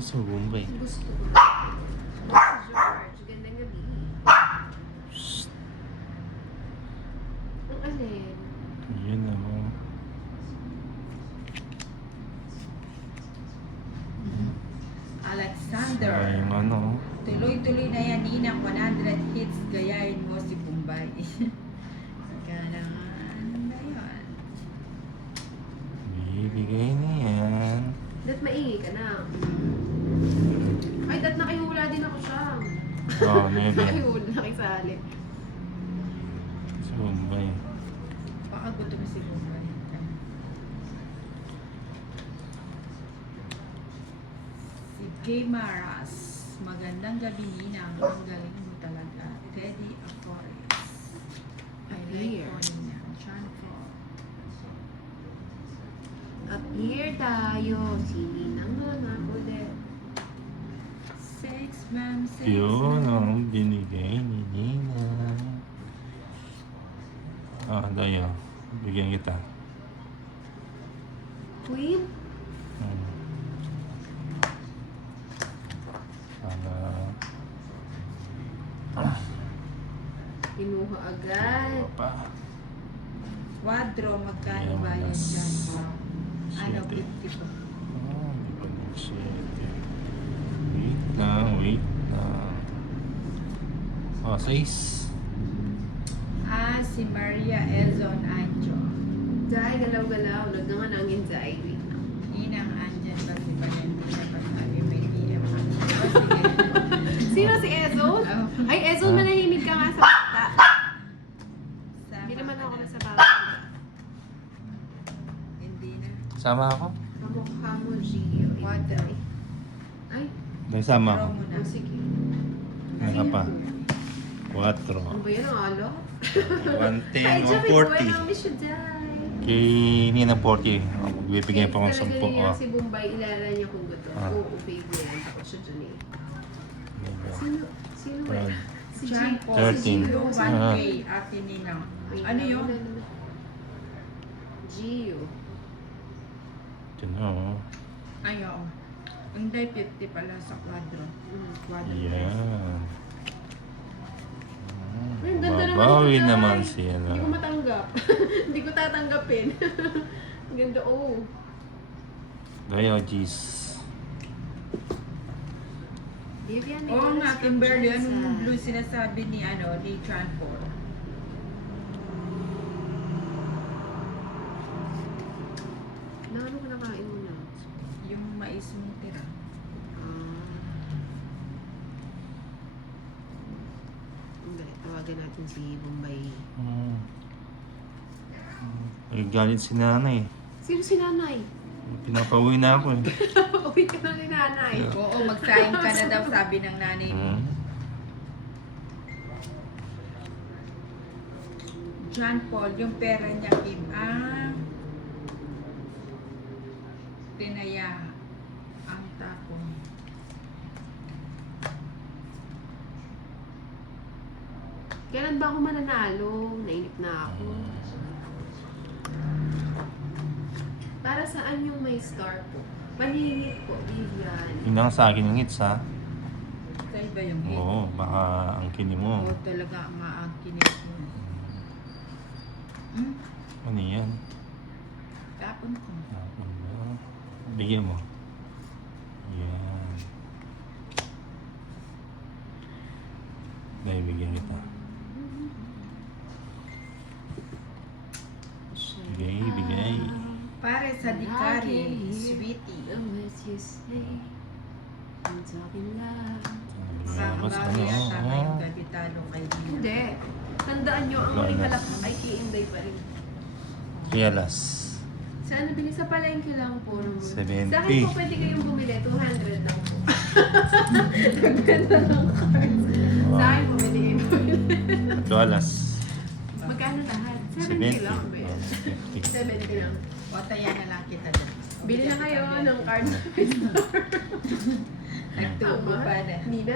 Sa Bombay. Gusto ko. Si George, gandang gabi. Shhh. Ang alin? Yun na mo. Alexander. Ay, yung ano. Tuloy-tuloy na yan, Ninang. 100 hits. Gayahin mo si Bombay. Kailangan na yun. Bibigay na yan. Dat maingay ka na. Ay, dat nakihula din ako siya. Oo, maybe. Nakihula, nakisali. Sa Bombay. Baka gutom si Bombay. Si Gay Maras. Magandang gabi, Ninang. Ang galing mo talaga. Teddy Acores. I like Here. po, Ninang. John Paul. Up here tayo. Sini ng mga kulit. Sex, ma'am. Sex, Yun ma'am. ang binigay ni Nina. Ah, dayo. Bigyan kita. Queen? Hmm. Para... Kinuha agad. Pa. Quadro, magkano Yan, ba yan mas- dyan? Ano, Siyete. 50 po. Ah, di pa nang siyete. Wait lang, wait lang. Oh, 6. Ah, si Maria Elzon Anjo. Jai, galaw-galaw. Lag na nga ng anxiety. Ninang, andyan ba si Valentina Pasabi? May PM ka. O, sige. Sino si Ezol? Oh. Ay, Ezol, manahimik ka nga sa bata. Sama Hindi naman ka ako na. nasa bata. Hindi na. Sama ako? Kamukha mo, Gio. Quadro. Ay, Dahil sama ako. Quadro mo na. oh, sige. Ano ka pa? Ano 4. ba yan? Ang alo? 110, Jai, buwan 140. ang miss you, Jai. Kay Nina 40. Bibigyan pa akong 10. Talaga niya Oh. si Bombay, ilala niya kung gusto. Ah. Oo, favorite. Ako siya dyan eh. Sino ba? Brad. Si John Gio. Paul. 13. Si Gio. 1K, Ate Ninang. Wait Ano lang, yun? wala naman. Gio. Ito na, oh. Ay, oo. Hindi, 50 pala sa Quadro. Quadro. Yan. Ay, ang ganda naman Babawi ito, Jai. naman siya. Hindi ko matanggap. Hindi ko tatanggapin. Ang ganda, oh. Gaya, jeez. Vivian, Oo nga, Kimberly, Johnson. anong blue sinasabi ni, ni John Paul? Ano ko nakain mo na? Yung mais mong tira. Hindi, tawagan natin si Bombay. Hmm. Nagagalit si nanay. Sino si nanay? Pinapauwi na ako eh. Uwi ka na ni nanay. Oo, magsayang ka na daw, sabi ng nanay mo. Hmm. John Paul, yung pera niya, Kim, tinaya ang tapon. Kailan ba ako mananalo? Nainip na ako. Para saan yung may star po? Paningit po, Vivian. Yun lang sa akin yung hits ha. Sa iba yung hit. Oo, baka ang kini mo. Oo, talaga, maangkinig mo. Hmm? Ano yan? Tapon ko. Bigyan mo. Yan. Dahil bigyan kita. Bigay, bigay. Pare sa Dikari, sweetie. Oh, as you say, I'm talking loud. Sa Mas bagay ano, at tama yung gabi talo kay Dina. Hindi. Tandaan nyo, ang Wala. uling halak ay Kiinday pa rin. Kialas. Saan nabili? Sa palengke lang po. 70. Sa akin po pwede kayong bumili. 200 lang po. Ang ganda ng cards. Sa akin po pwede kayong bumili. Kialas. Magkano lahat? 70 70. lang ba? 70 lang. O, taya na lang kita doon. Bili na kayo ng card. Nagtubo pa na. Nina?